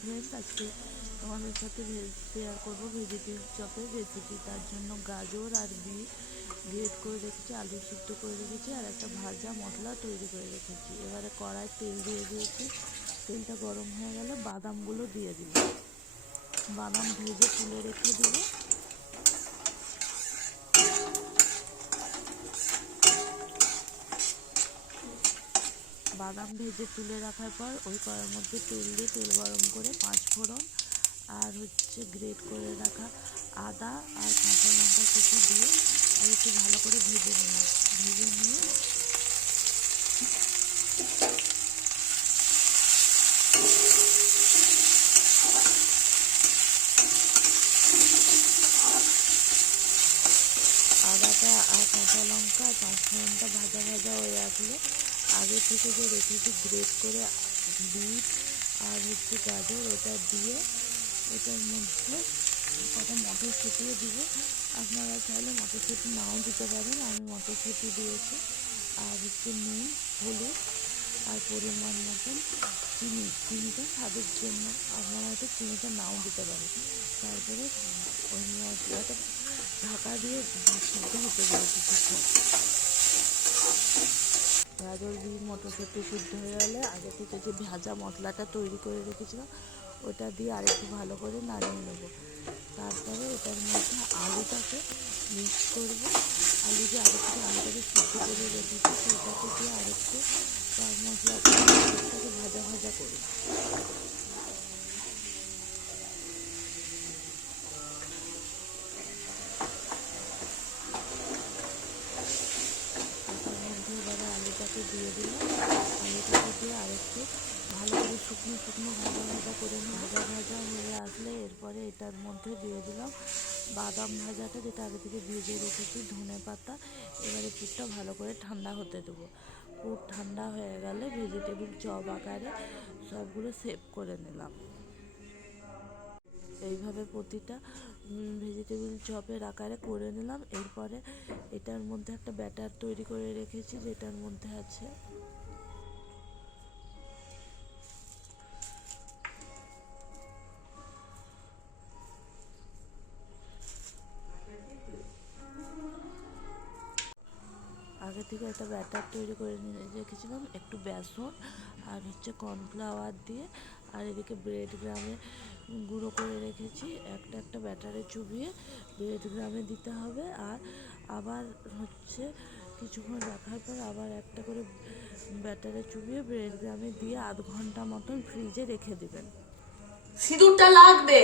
Friends, আজকে তোমাদের সাথে শেয়ার করবো ভেজিটেবল চপের রেসিপি। তার জন্য গাজর আর বিট গ্রেট করে রেখেছি, আলু সিদ্ধ করে রেখেছি, আর একটা ভাজা মশলা তৈরি করে রেখেছি। এবারে কড়াই তেল দিয়ে দিয়েছি, তেলটা গরম হয়ে গেলে বাদামগুলো দিয়ে দিব। বাদাম ভেজে তুলে রেখে দিব। বাদাম ভেজে তুলে রাখার পর ওই কড়াইয়ের মধ্যে তেল দিয়ে তেল গরম করে 5 ফোড়ন আর গ্রেট করে রাখা আদা আর কাঁচা লঙ্কা কুচি দিয়ে আর একটু ভালো করে ভেজে নিয়ে আদাটা আর কাঁচা লঙ্কা আর 5 ফোড়নটা ভাজা ভাজা হয়ে আসলে আগে থেকে যে রেখেছি গ্রেট করে বিট আর গাজর ওটা দিয়ে এটার মধ্যে কটা মটরশুঁটিও দিব। আপনারা চাইলে মটরশুঁটি নাও দিতে পারেন, আমি মটরশুঁটি দিয়েছি। আর নুন, হলুদ আর পরিমাণ মতন চিনিটা স্বাদের জন্য, আপনারা হয়তো চিনিটা নাও দিতে পারেন। তারপরে ওই মশলাটা ঢাকা দিয়ে সিদ্ধ হতে দেবো কিছুক্ষণ। গাজর বিট মটরশুঁটি সিদ্ধ হয়ে গেলে আগে থেকে যে ভাজা মশলাটা তৈরি করে রেখেছিলাম ওটা দিয়ে আরেকটু ভালো করে নাড়িয়ে নেব। তারপরে এটার মধ্যে আলুটাকে মিক্স করবো। আলুটাকে সিদ্ধ করে রেখেছি সেটাকে দিয়ে আরেকটু মশলাটাকে ভাজা ভাজা করি। এবারে আলুটাকে দিয়ে দিলাম। আলুটাকে দিয়ে আরেকটু ভালো করে শুকনো ভাজা করে ভাজা হয়ে আসলে এরপরে এটার মধ্যে দিয়ে দিলাম বাদাম ভাজাটা, যেটা আগে থেকে ভিজিয়ে রেখেছি, ধনে পাতা। এবারে পুরটা ভালো করে ঠান্ডা হতে দেবো। পুর ঠান্ডা হয়ে গেলে ভেজিটেবল চপ আকারে সবগুলো সেভ করে নিলাম। এইভাবে প্রতিটা ভেজিটেবল চপের আকারে করে নিলাম। এরপরে এটার মধ্যে একটা ব্যাটার তৈরি করে রেখেছি, যেটার মধ্যে আছে আগে থেকে একটা ব্যাটার তৈরি করে রেখেছিলাম, একটু বেসন আর কর্নফ্লাওয়ার দিয়ে, আর এদিকে ব্রেড গ্রামে গুঁড়ো করে রেখেছি। একটা ব্যাটারে চুবিয়ে ব্রেড গ্রামে দিতে হবে। আর আবার কিছুক্ষণ রাখার পর আবার একটা করে ব্যাটারে চুবিয়ে ব্রেড গ্রামে দিয়ে আধ ঘন্টা মতন ফ্রিজে রেখে দেবেন। সিঁদুরটা লাগবে।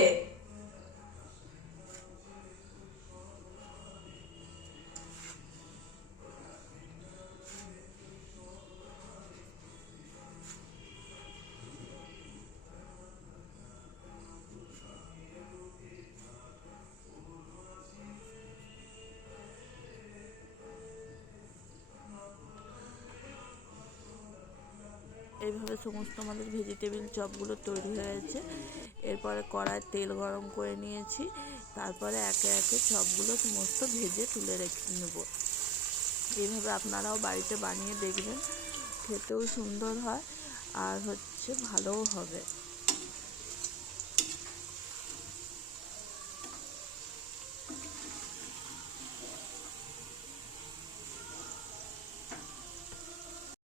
এইভাবে সমস্ত আমাদের ভেজিটেবল চপগুলো তৈরি হয়েছে। এরপরে কড়ায় তেল গরম করে নিয়েছি, তারপরে একে একে চপগুলো সমস্ত ভেজে তুলে রেখে নেব। এইভাবে আপনারাও বাড়িতে বানিয়ে দেখবেন, খেতেও সুন্দর হয় আর ভালোও হবে।